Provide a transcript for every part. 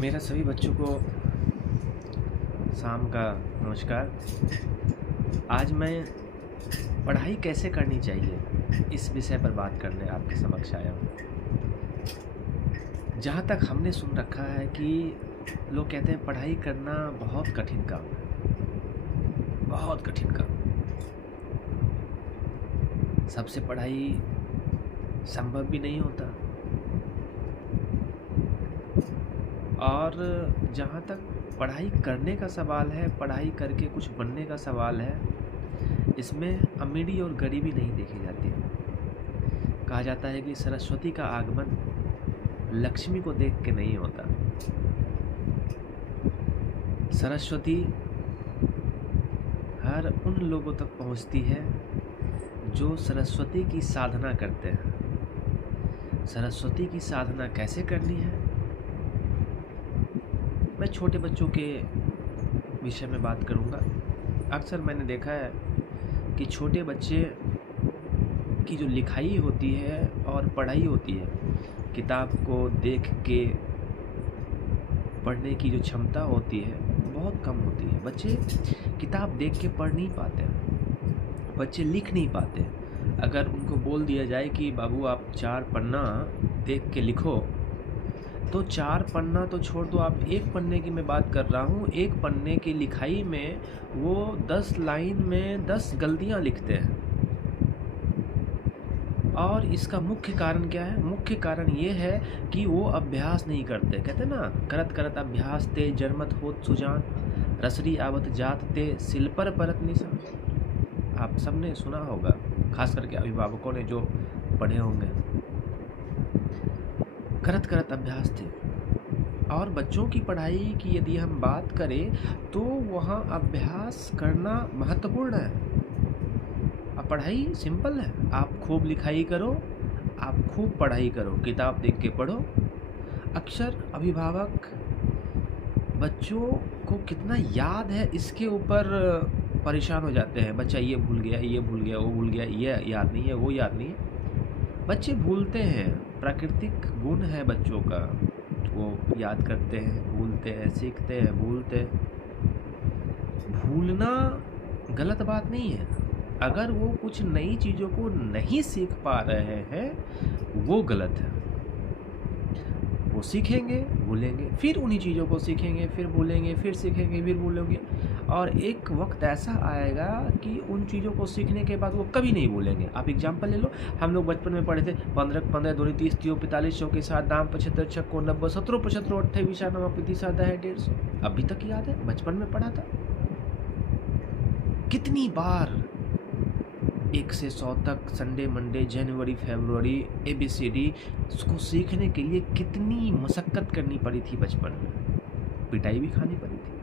मेरा सभी बच्चों को शाम का नमस्कार। आज मैं पढ़ाई कैसे करनी चाहिए इस विषय पर बात करने आपके समक्ष आया हूँ। जहाँ तक हमने सुन रखा है कि लोग कहते हैं पढ़ाई करना बहुत कठिन काम है, बहुत कठिन काम। सबसे पढ़ाई संभव भी नहीं होता। और जहाँ तक पढ़ाई करने का सवाल है, पढ़ाई करके कुछ बनने का सवाल है, इसमें अमीरी और गरीबी नहीं देखी जाती है। कहा जाता है कि सरस्वती का आगमन लक्ष्मी को देख के नहीं होता। सरस्वती हर उन लोगों तक पहुंचती है जो सरस्वती की साधना करते हैं। सरस्वती की साधना कैसे करनी है, मैं छोटे बच्चों के विषय में बात करूंगा। अक्सर मैंने देखा है कि छोटे बच्चे की जो लिखाई होती है और पढ़ाई होती है, किताब को देख के पढ़ने की जो क्षमता होती है बहुत कम होती है। बच्चे किताब देख के पढ़ नहीं पाते हैं, बच्चे लिख नहीं पाते। अगर उनको बोल दिया जाए कि बाबू आप 4 पन्ना देख के लिखो, तो 4 पन्ना तो छोड़ दो, आप 1 पन्ने की मैं बात कर रहा हूँ। 1 पन्ने की लिखाई में वो 10 लाइन में 10 गलतियाँ लिखते हैं। और इसका मुख्य कारण क्या है? मुख्य कारण ये है कि वो अभ्यास नहीं करते। कहते हैं ना, करत करत अभ्यास ते जन्मत होत सुजान, रसरी आवत जात ते सिल पर परत निशान। आप सबने सुना होगा, खास करके अभिभावकों ने जो पढ़े होंगे। करत करत अभ्यास थे। और बच्चों की पढ़ाई की यदि हम बात करें तो वहाँ अभ्यास करना महत्वपूर्ण है। अब पढ़ाई सिंपल है, आप खूब लिखाई करो, आप खूब पढ़ाई करो, किताब देख के पढ़ो। अक्सर अभिभावक बच्चों को कितना याद है इसके ऊपर परेशान हो जाते हैं। बच्चा ये भूल गया, ये भूल गया, वो भूल गया, ये याद नहीं है, वो याद नहीं है। बच्चे भूलते हैं, प्राकृतिक गुण है बच्चों का। वो याद करते हैं, भूलते हैं, सीखते हैं, भूलते हैं। भूलना गलत बात नहीं है। अगर वो कुछ नई चीज़ों को नहीं सीख पा रहे हैं, वो गलत है। वो सीखेंगे, भूलेंगे, फिर उन्हीं चीज़ों को सीखेंगे, फिर भूलेंगे, फिर सीखेंगे, फिर भूलेंगे। और एक वक्त ऐसा आएगा कि उन चीज़ों को सीखने के बाद वो कभी नहीं भूलेंगे। आप एग्जाम्पल ले लो, हम लोग बचपन में पढ़े थे 15 15 दूनी 30 30 45 100 के साथ दाम 75 छक्को 90 17 75 28 9 35 7 है 150। अभी तक याद है, बचपन में पढ़ा था। कितनी बार 1 से 100 तक, संडे मंडे जनवरी फरवरी ABCD उसको सीखने के लिए कितनी मशक्कत करनी पड़ी थी बचपन में, पिटाई भी खानी पड़ी थी।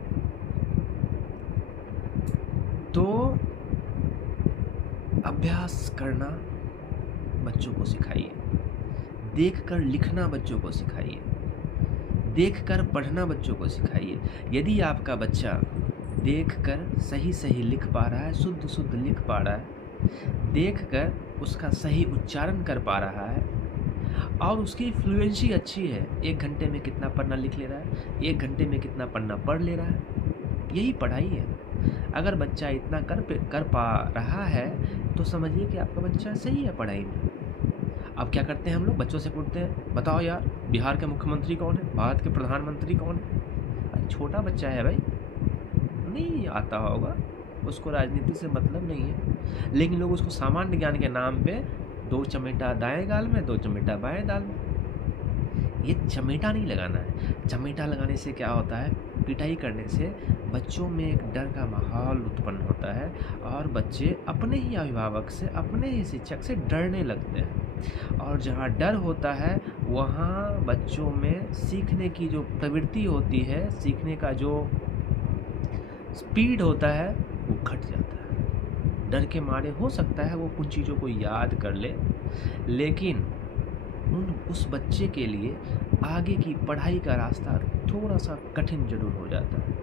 तो अभ्यास करना बच्चों को सिखाइए, देखकर लिखना बच्चों को सिखाइए, देखकर पढ़ना बच्चों को सिखाइए। यदि आपका बच्चा देखकर सही सही लिख पा रहा है, शुद्ध शुद्ध लिख पा रहा है, देखकर उसका सही उच्चारण कर पा रहा है और उसकी फ्लुएंसी अच्छी है, 1 घंटे में कितना पन्ना लिख ले रहा है, 1 घंटे में कितना पन्ना पढ़ ले रहा है, यही पढ़ाई है। अगर बच्चा इतना कर पा रहा है तो समझिए कि आपका बच्चा सही है पढ़ाई में। अब क्या करते हैं हम लोग, बच्चों से पूछते हैं बताओ यार बिहार के मुख्यमंत्री कौन है, भारत के प्रधानमंत्री कौन है। अरे छोटा बच्चा है भाई, नहीं आता होगा, उसको राजनीति से मतलब नहीं है। लेकिन लोग उसको सामान्य ज्ञान के नाम पे 2 चमेटा दाएं गाल में, 2 चमेटा बाएं दाल में। ये चमेटा नहीं लगाना है। चमेटा लगाने से क्या होता है, पिटाई करने से बच्चों में एक डर का माहौल उत्पन्न होता है और बच्चे अपने ही अभिभावक से, अपने ही शिक्षक से डरने लगते हैं। और जहाँ डर होता है वहाँ बच्चों में सीखने की जो प्रवृत्ति होती है, सीखने का जो स्पीड होता है वो घट जाता है। डर के मारे हो सकता है वो कुछ चीज़ों को याद कर ले, लेकिन उस बच्चे के लिए आगे की पढ़ाई का रास्ता थोड़ा सा कठिन जरूर हो जाता है।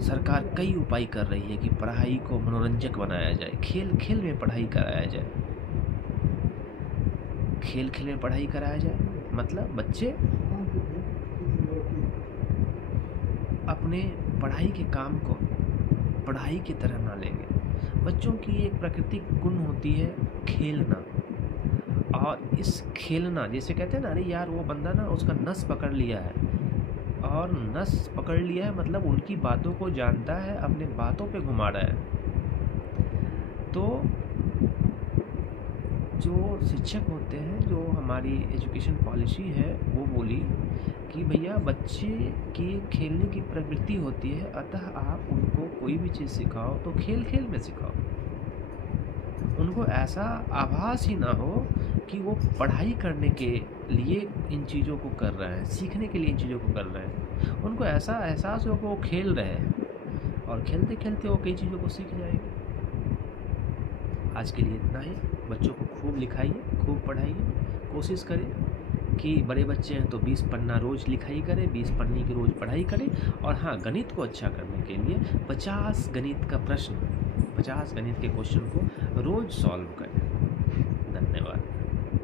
सरकार कई उपाय कर रही है कि पढ़ाई को मनोरंजक बनाया जाए, खेल खेल में पढ़ाई कराया जाए। खेल खेल में पढ़ाई कराया जाए मतलब बच्चे अपने पढ़ाई के काम को पढ़ाई की तरह ना लेंगे। बच्चों की एक प्राकृतिक गुण होती है खेलना, और इस खेलना जैसे कहते हैं ना, अरे यार वो बंदा ना उसका नस पकड़ लिया है, और नस पकड़ लिया है मतलब उनकी बातों को जानता है, अपने बातों पे घुमा रहा है। तो जो शिक्षक होते हैं, जो हमारी एजुकेशन पॉलिसी है, वो बोली कि भैया बच्चे की खेलने की प्रवृत्ति होती है, अतः आप उनको कोई भी चीज़ सिखाओ तो खेल खेल में सिखाओ। उनको ऐसा आभास ही ना हो कि वो पढ़ाई करने के लिए इन चीज़ों को कर रहे हैं, सीखने के लिए इन चीज़ों को कर रहे हैं। उनको ऐसा एहसास हो कि वो खेल रहे हैं, और खेलते खेलते वो कई चीज़ों को सीख जाएंगे। आज के लिए इतना ही। बच्चों को खूब लिखाइए, खूब पढ़ाइए। कोशिश करें कि बड़े बच्चे हैं तो 20 पन्ना रोज़ लिखाई करें, 20 पन्ने की रोज़ पढ़ाई करें। और हाँ, गणित को अच्छा करने के लिए 50 गणित का प्रश्न, 50 गणित के क्वेश्चन को रोज़ सॉल्व करें। धन्यवाद।